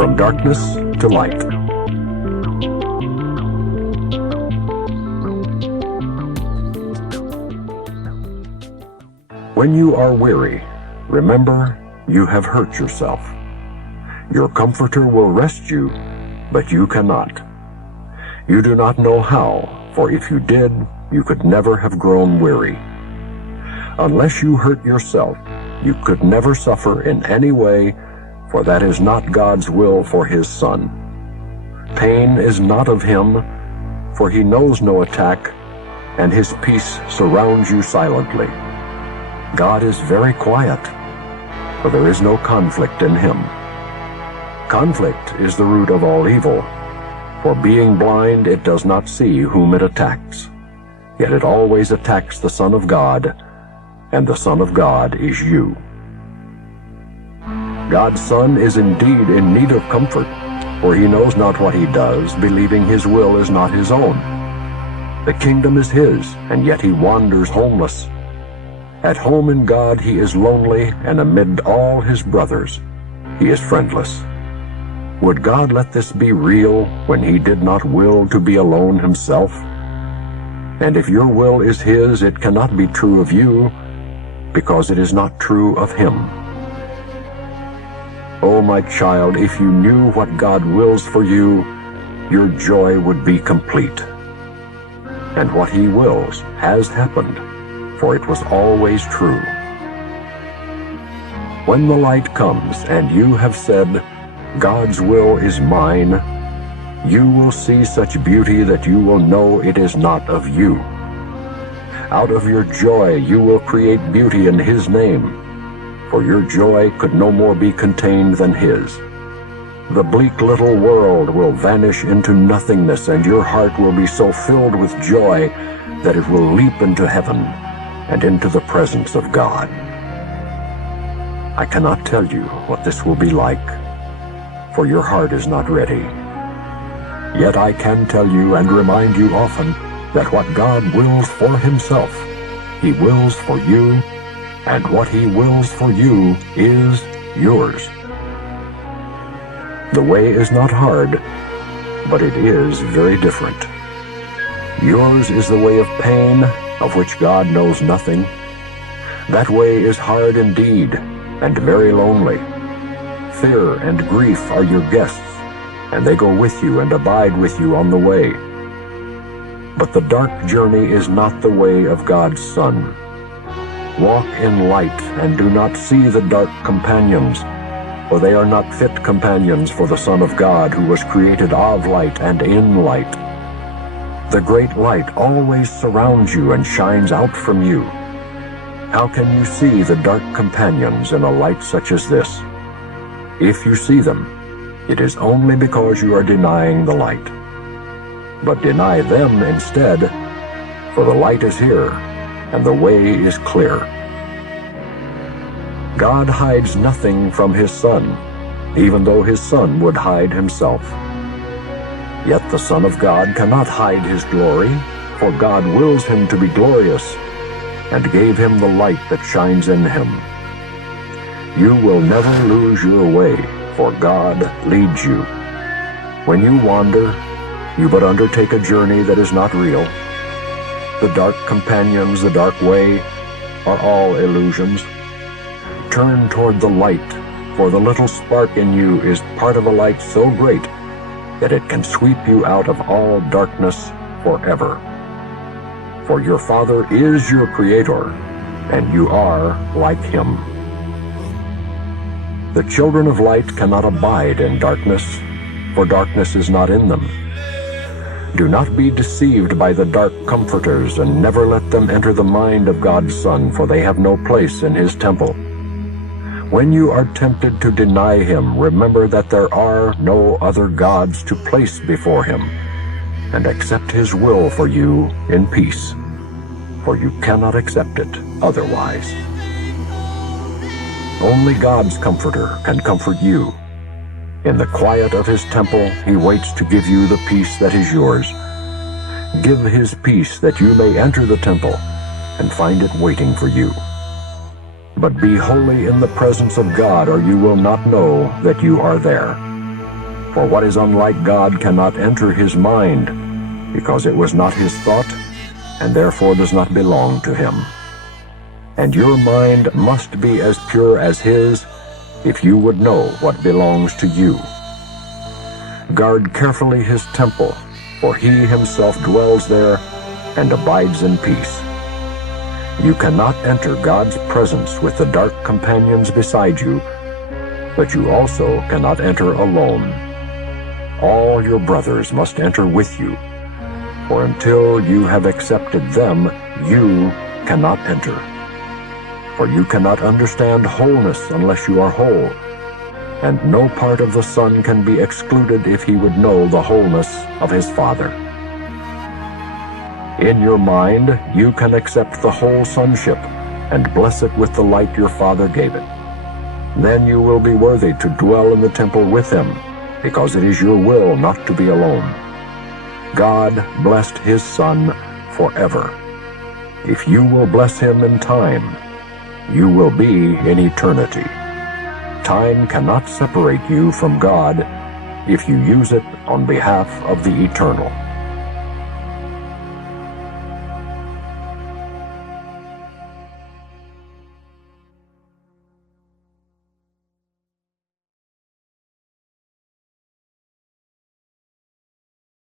from darkness to light. When you are weary, remember you have hurt yourself. Your comforter will rest you, but you cannot. You do not know how, for if you did, you could never have grown weary. Unless you hurt yourself, you could never suffer in any way, for that is not God's will for His Son. Pain is not of Him, for He knows no attack, and His peace surrounds you silently. God is very quiet, for there is no conflict in Him. Conflict is the root of all evil, for being blind it does not see whom it attacks. Yet it always attacks the Son of God, and the Son of God is you. God's Son is indeed in need of comfort, for He knows not what He does, believing His will is not His own. The kingdom is His, and yet He wanders homeless. At home in God He is lonely, and amid all His brothers He is friendless. Would God let this be real when He did not will to be alone Himself? And if your will is His, it cannot be true of you, because it is not true of Him. Oh, my child, if you knew what God wills for you, your joy would be complete. And what He wills has happened, for it was always true. When the light comes and you have said, God's will is mine, you will see such beauty that you will know it is not of you. Out of your joy you will create beauty in His name, for your joy could no more be contained than His. The bleak little world will vanish into nothingness, and your heart will be so filled with joy that it will leap into heaven and into the presence of God. I cannot tell you what this will be like, for your heart is not ready. Yet I can tell you and remind you often that what God wills for Himself, He wills for you, and what He wills for you is yours. The way is not hard, but it is very different. Yours is the way of pain, of which God knows nothing. That way is hard indeed, and very lonely. Fear and grief are your guests, and they go with you and abide with you on the way. But the dark journey is not the way of God's Son. Walk in light, and do not see the dark companions, for they are not fit companions for the Son of God, who was created of light and in light. The great light always surrounds you and shines out from you. How can you see the dark companions in a light such as this? If you see them, it is only because you are denying the light. But deny them instead, for the light is here, and the way is clear. God hides nothing from His Son, even though His Son would hide Himself. Yet the Son of God cannot hide His glory, for God wills Him to be glorious, and gave Him the light that shines in Him. You will never lose your way, for God leads you. When you wander, you but undertake a journey that is not real. The dark companions, the dark way, are all illusions. Turn toward the light, for the little spark in you is part of a light so great that it can sweep you out of all darkness forever. For your Father is your Creator, and you are like Him. The children of light cannot abide in darkness, for darkness is not in them. Do not be deceived by the dark comforters, and never let them enter the mind of God's Son, for they have no place in His temple. When you are tempted to deny Him, remember that there are no other gods to place before Him, and accept His will for you in peace, for you cannot accept it otherwise. Only God's Comforter can comfort you. In the quiet of His temple, He waits to give you the peace that is yours. Give His peace that you may enter the temple and find it waiting for you. But be holy in the presence of God, or you will not know that you are there. For what is unlike God cannot enter his mind, because it was not his thought, and therefore does not belong to him. And your mind must be as pure as his, if you would know what belongs to you. Guard carefully his temple, for he himself dwells there and abides in peace. You cannot enter God's presence with the dark companions beside you, but you also cannot enter alone. All your brothers must enter with you, for until you have accepted them, you cannot enter. For you cannot understand wholeness unless you are whole, and no part of the Son can be excluded if he would know the wholeness of his Father. In your mind, you can accept the whole sonship and bless it with the light your Father gave it. Then you will be worthy to dwell in the temple with him, because it is your will not to be alone. God blessed his Son forever. If you will bless him in time, you will be in eternity. Time cannot separate you from God if you use it on behalf of the eternal.